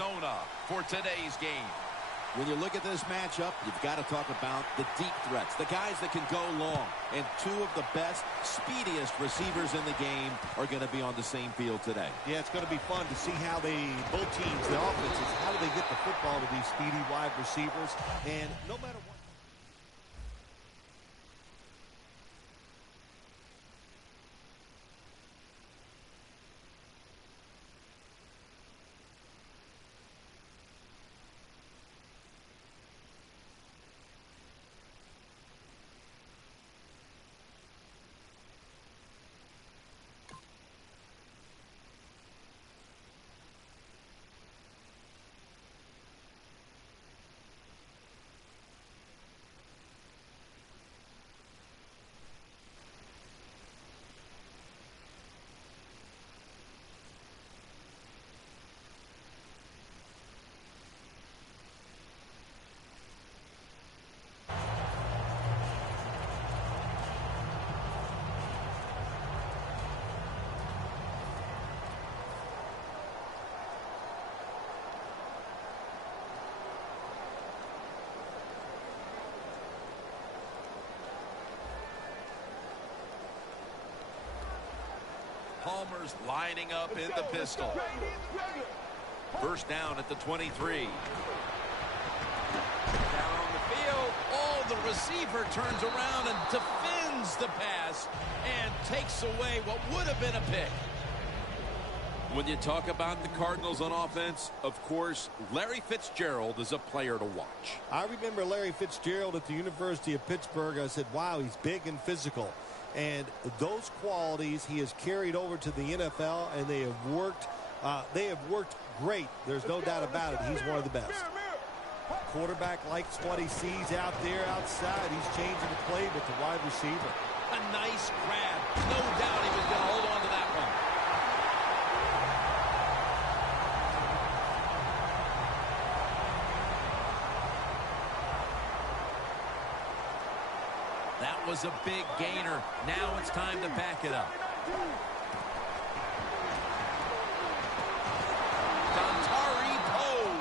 Arizona for today's game. When you look at this matchup, you've got to talk about the deep threats, the guys that can go long. And two of the best, speediest receivers in the game are going to be on the same field today. Yeah, it's going to be fun to see how both teams, the offenses, how do they get the football to these speedy wide receivers. And no matter what. Palmer's lining up in the pistol. First down at the 23. Down on the field. Oh, the receiver turns around and defends the pass and takes away what would have been a pick. When you talk about the Cardinals on offense, of course, Larry Fitzgerald is a player to watch. I remember Larry Fitzgerald at the University of Pittsburgh. I said, wow, he's big and physical. And those qualities he has carried over to the NFL, and they have worked great. There's no doubt about it. He's one of the best. Quarterback likes what he sees out there outside. He's changing the play with the wide receiver. A nice grab. No doubt he was going to hold on to that one. That was a big gainer. Now it's time to back it up.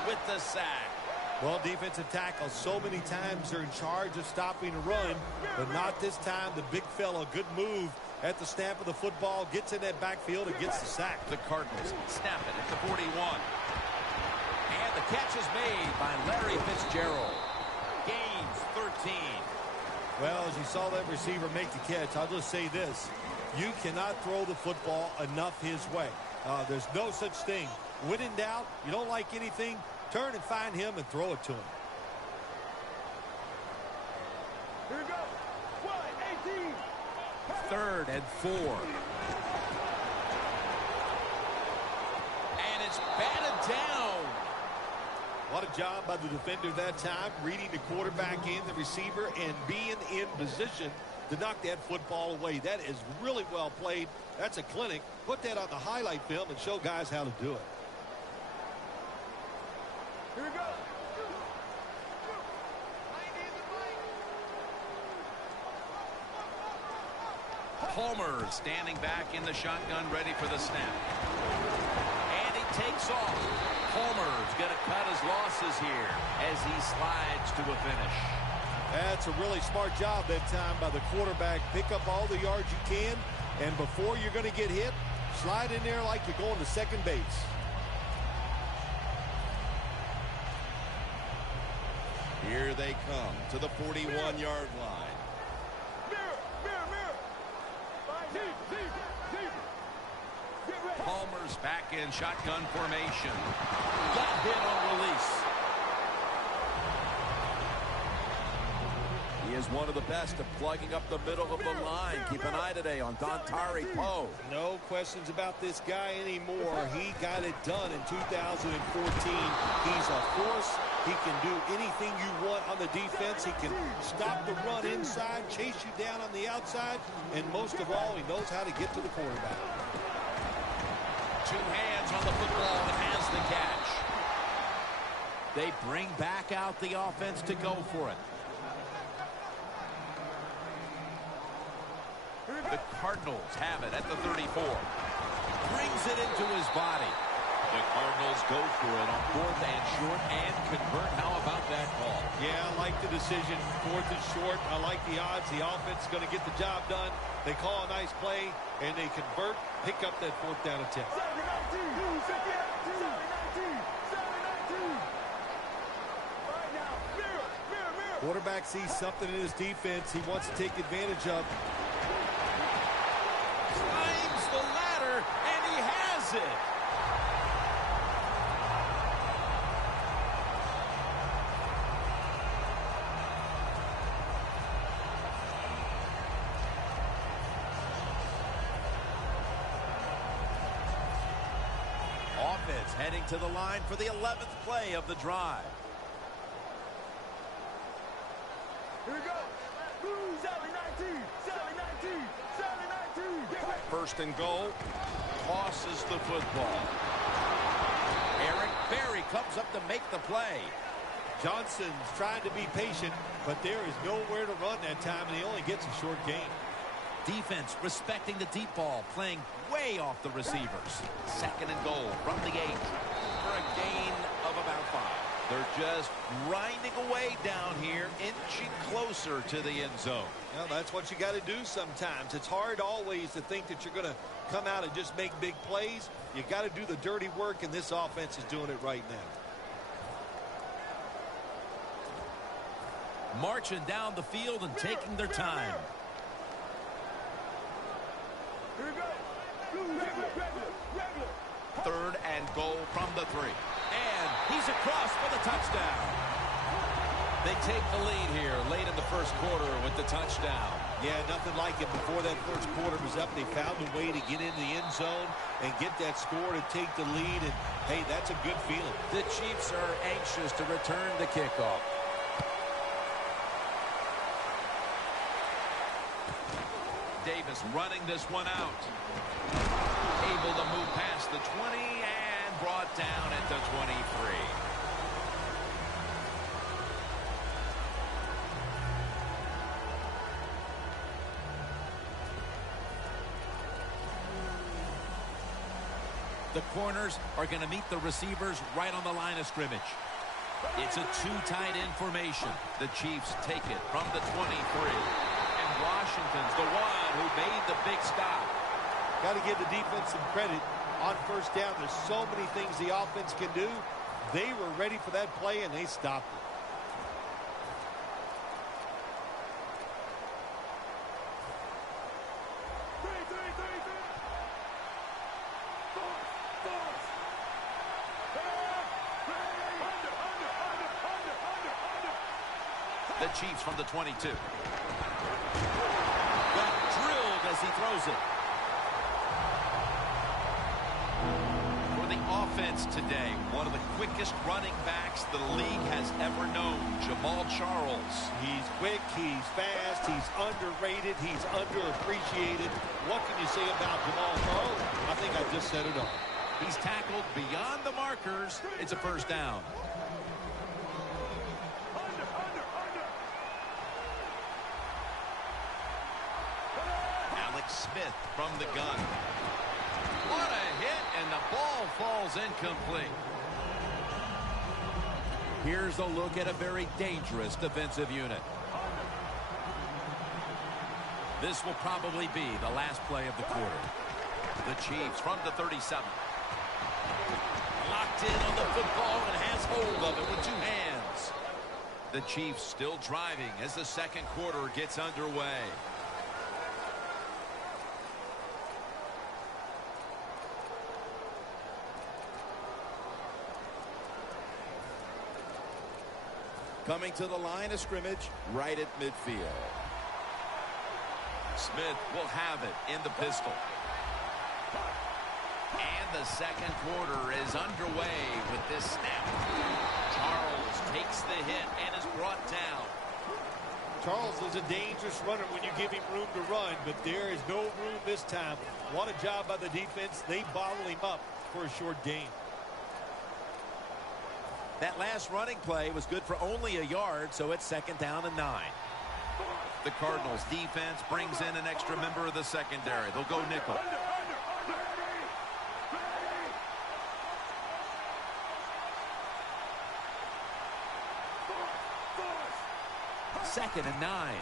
With the sack. Well, defensive tackles so many times are in charge of stopping a run, but not this time. The big fella, good move at the snap of the football, gets in that backfield and gets the sack. The Cardinals snap it at the 41. And the catch is made by Larry Fitzgerald. Gains 13. Well, as you saw that receiver make the catch, I'll just say this. You cannot throw the football enough his way. There's no such thing. When in doubt, you don't like anything, turn and find him and throw it to him. Here we go. 18. 3rd and 4. And it's batted down. What a job by the defender that time, reading the quarterback and the receiver and being in position to knock that football away. That is really well played. That's a clinic. Put that on the highlight film and show guys how to do it. Here we go. Palmer standing back in the shotgun, ready for the snap. And he takes off. Palmer's going to cut his losses here as he slides to a finish. That's a really smart job that time by the quarterback. Pick up all the yards you can, and before you're going to get hit, slide in there like you're going to second base. Here they come to the 41-yard line. Palmer's back in shotgun formation. Got hit on release. He is one of the best at plugging up the middle of the line. Keep an eye today on Dontari Poe. No questions about this guy anymore. He got it done in 2014. He's a force. He can do anything you want on the defense. He can stop the run inside, chase you down on the outside, and most of all, he knows how to get to the quarterback. 2 hands on the football and has the catch. They bring back out the offense to go for it. The Cardinals have it at the 34. Brings it into his body. The Cardinals go for it on 4th and short and convert. How about that call? Yeah, I like the decision. 4th and short. I like the odds. The offense is going to get the job done. They call a nice play, and they convert, pick up that 4th down attempt. Quarterback sees something in his defense he wants to take advantage of. Climbs the ladder, and he has it. Offense heading to the line for the 11th play of the drive. Here we go. Sally 19. Sally 19. Sally 19. 1st and goal. Tosses the football. Eric Berry comes up to make the play. Johnson's trying to be patient, but there is nowhere to run that time, and he only gets a short gain. Defense respecting the deep ball, playing way off the receivers. 2nd and goal from the 8 For a gain of about 5. They're just grinding away down here, inching closer to the end zone. Well, that's what you got to do sometimes. It's hard always to think that you're going to come out and just make big plays. You got to do the dirty work, and this offense is doing it right now. Marching down the field and taking their time. Here we go. Regular. 3rd and goal from the 3. And he's across for the touchdown. They take the lead here late in the 1st quarter with the touchdown. Yeah, nothing like it. Before that 1st quarter was up, they found a way to get into the end zone and get that score to take the lead. And, hey, that's a good feeling. The Chiefs are anxious to return the kickoff. Davis running this one out. Able to move past the 20 and brought down at the 23. The corners are going to meet the receivers right on the line of scrimmage. It's a 2-tight-end formation. The Chiefs take it from the 23. And Washington's the one who made the big stop. Got to give the defense some credit on 1st down. There's so many things the offense can do. They were ready for that play, and they stopped it. The Chiefs from the 22. Got drilled as he throws it. For the offense today, one of the quickest running backs the league has ever known, Jamal Charles. He's quick, he's fast, he's underrated, he's underappreciated. What can you say about Jamal Charles? I think I just said it all. He's tackled beyond the markers. It's a 1st down. Smith from the gun. What a hit, and the ball falls incomplete. Here's a look at a very dangerous defensive unit. This will probably be the last play of the quarter. The Chiefs from the 37. Locked in on the football and has hold of it with 2 hands. The Chiefs still driving as the 2nd quarter gets underway. Coming to the line of scrimmage right at midfield. Smith will have it in the pistol. And the 2nd quarter is underway with this snap. Charles takes the hit and is brought down. Charles is a dangerous runner when you give him room to run, but there is no room this time. What a job by the defense. They bottle him up for a short gain. That last running play was good for only a yard, so it's 2nd down and 9. The Cardinals defense brings in an extra member of the secondary. They'll go nickel. 2nd and 9.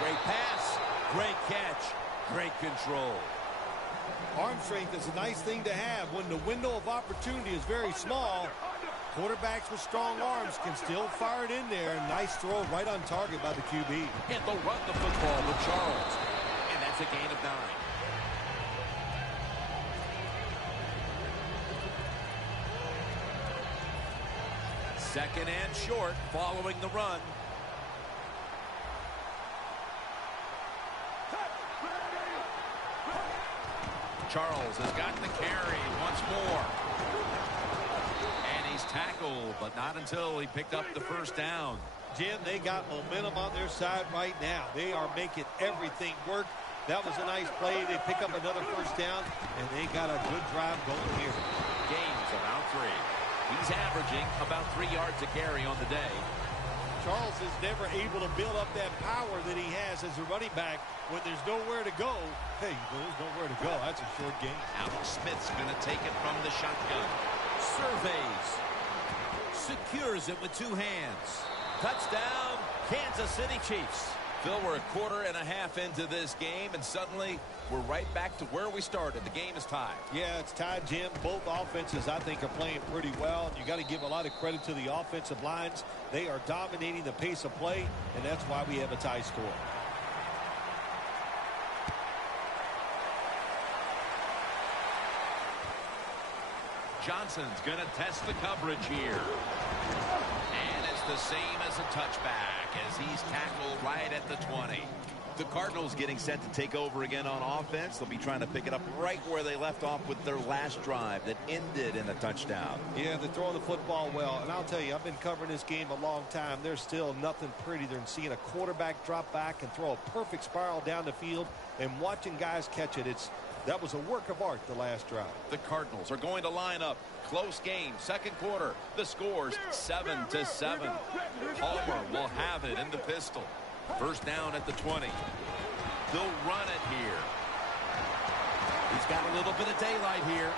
Great pass, great catch, great control. Arm strength is a nice thing to have when the window of opportunity is very small. Quarterbacks with strong arms can still fire it in there. Nice throw right on target by the QB. And they'll run the football with Charles. And that's a gain of 9. Second and short following the run. Charles has got the carry once more. And he's tackled, but not until he picked up the first down. Jim, they got momentum on their side right now. They are making everything work. That was a nice play. They pick up another first down, and they got a good drive going here. Gains about 3. He's averaging about 3 yards a carry on the day. Charles is never able to build up that power that he has as a running back when there's nowhere to go. Hey, there's nowhere to go. That's a short game. Alex Smith's going to take it from the shotgun. Surveys. Secures it with 2 hands. Touchdown, Kansas City Chiefs. Phil, we're a quarter and a half into this game, and suddenly we're right back to where we started. The game is tied. Yeah, it's tied, Jim. Both offenses, I think, are playing pretty well. You got to give a lot of credit to the offensive lines. They are dominating the pace of play, and that's why we have a tie score. Johnson's going to test the coverage here. And it's the same as a touchback as he's tackled right at the 20. The Cardinals getting set to take over again on offense. They'll be trying to pick it up right where they left off with their last drive that ended in a touchdown. Yeah, they're throwing the football well. And I'll tell you, I've been covering this game a long time. There's still nothing prettier than seeing a quarterback drop back and throw a perfect spiral down the field and watching guys catch it. That was a work of art the last drive. The Cardinals are going to line up. Close game, second quarter. The score's 7-7. Palmer will have it in the pistol. First down at the 20. They'll run it here. He's got a little bit of daylight here.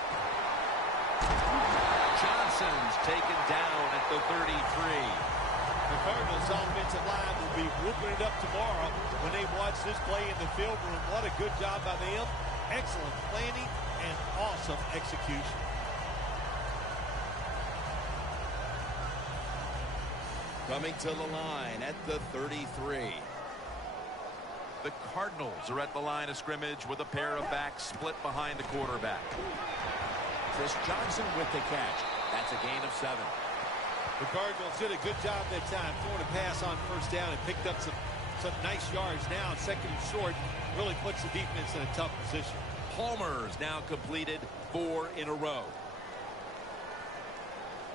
Johnson's taken down at the 33. The Cardinals' offensive line will be whooping it up tomorrow when they watch this play in the film room. What a good job by them. Excellent planning and awesome execution. Coming to the line at the 33. The Cardinals are at the line of scrimmage with a pair of backs split behind the quarterback. Chris Johnson with the catch. That's a gain of 7. The Cardinals did a good job that time throwing a pass on first down and picked up some nice yards. Now second and short really puts the defense in a tough position. Palmer's now completed 4 in a row.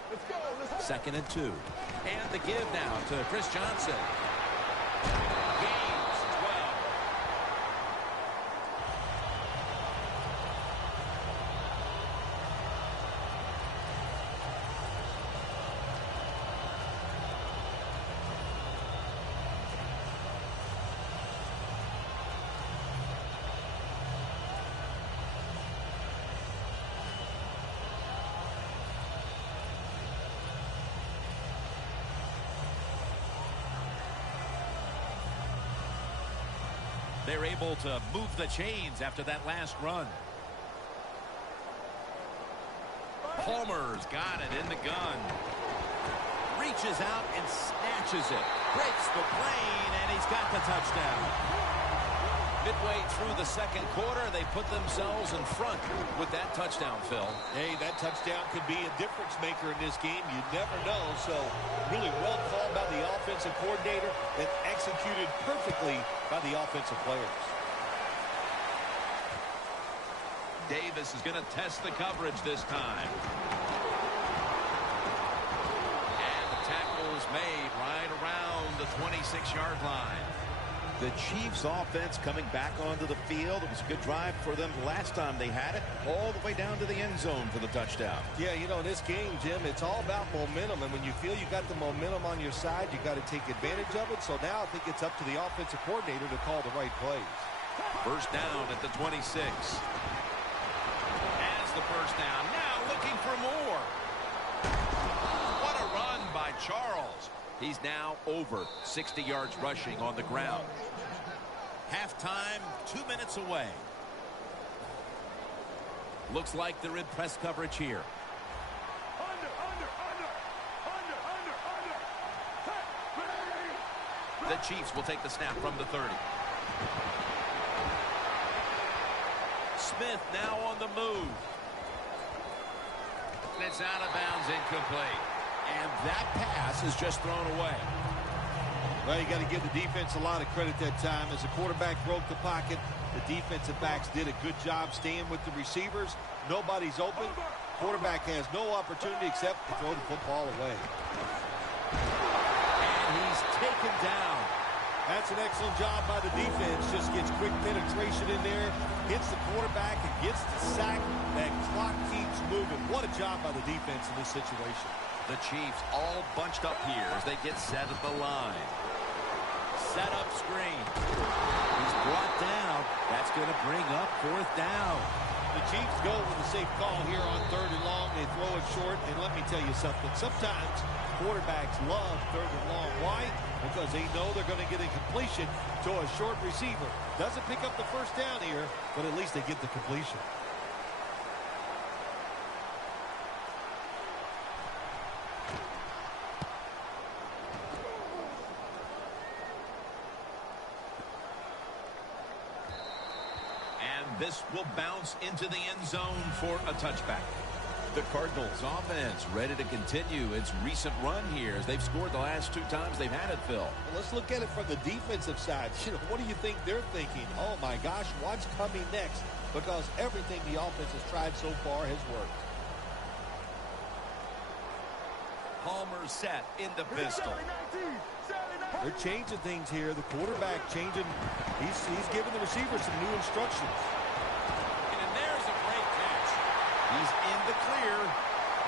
Let's go. Second and 2. And the give now to Chris Johnson. Gains 12. They're able to move the chains after that last run. Palmer's got it in the gun. Reaches out and snatches it. Breaks the plane, and he's got the touchdown. Midway through the second quarter, they put themselves in front with that touchdown, Phil. Hey, that touchdown could be a difference maker in this game. You never know. So really well called by the offensive coordinator and executed perfectly by the offensive players. Davis is going to test the coverage this time. And the tackle is made right around the 26-yard line. The Chiefs offense coming back onto the field. It was a good drive for them last time they had it, all the way down to the end zone for the touchdown. Yeah, you know, in this game, Jim, it's all about momentum. And when you feel you got the momentum on your side, you got to take advantage of it. So now I think it's up to the offensive coordinator to call the right plays. First down at the 26. Has the first down. Now looking for more. What a run by Charles. He's now over 60 yards rushing on the ground. Halftime, 2 minutes away. Looks like they're in press coverage here. The Chiefs will take the snap from the 30. Smith now on the move. It's out of bounds, incomplete. And that pass is just thrown away. Well, you got to give the defense a lot of credit that time. As the quarterback broke the pocket, the defensive backs did a good job staying with the receivers. Nobody's open. Quarterback has no opportunity except to throw the football away. And he's taken down. That's an excellent job by the defense. Just gets quick penetration in there, hits the quarterback, and gets the sack. That clock keeps moving. What a job by the defense in this situation. The Chiefs all bunched up here as they get set at the line. Set up screen. He's brought down. That's going to bring up 4th down. The Chiefs go with a safe call here on 3rd and long. They throw it short, and let me tell you something. Sometimes quarterbacks love 3rd and long. Why? Because they know they're going to get a completion to a short receiver. Doesn't pick up the 1st down here, but at least they get the completion. This will bounce into the end zone for a touchback. The Cardinals offense ready to continue its recent run here as they've scored the last 2 times they've had it, Phil. Well, let's look at it from the defensive side. What do you think they're thinking? Oh, my gosh, what's coming next? Because everything the offense has tried so far has worked. Palmer set in the pistol. They're changing things here. The quarterback changing. He's giving the receivers some new instructions. And there's a great catch. He's in the clear.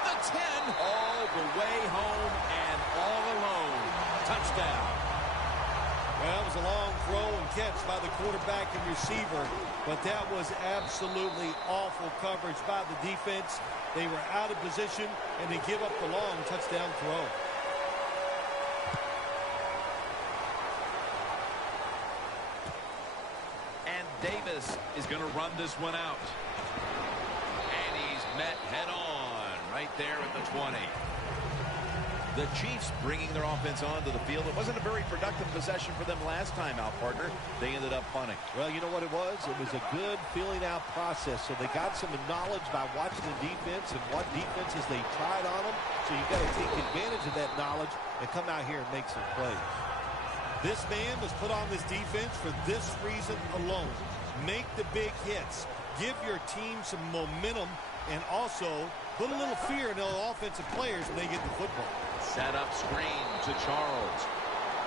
The 10 all the way home and all alone. Touchdown. Well, it was a long throw and catch by the quarterback and receiver, but that was absolutely awful coverage by the defense. They were out of position, and they give up the long touchdown throw. And Davis is going to run this one out. And he's met head-on right there at the 20. The Chiefs bringing their offense onto the field. It wasn't a very productive possession for them last time out, partner. They ended up punting. Well, you know what it was? It was a good filling out process. So they got some knowledge by watching the defense and what defenses they tried on them. So you got to take advantage of that knowledge and come out here and make some plays. This man was put on this defense for this reason alone. Make the big hits. Give your team some momentum and also put a little fear in the offensive players when they get the football. Set up screen to Charles.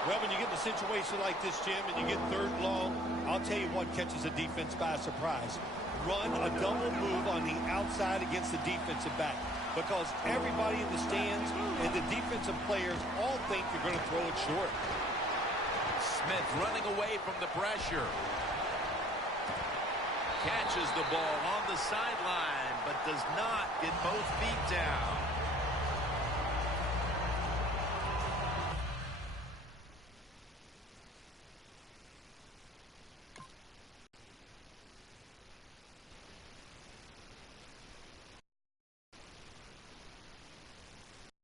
Well, when you get in a situation like this, Jim, and you get 3rd long, I'll tell you what catches a defense by surprise. Run a double move on the outside against the defensive back, because everybody in the stands and the defensive players all think you're going to throw it short. Smith running away from the pressure. Catches the ball on the sideline, but does not get both feet down.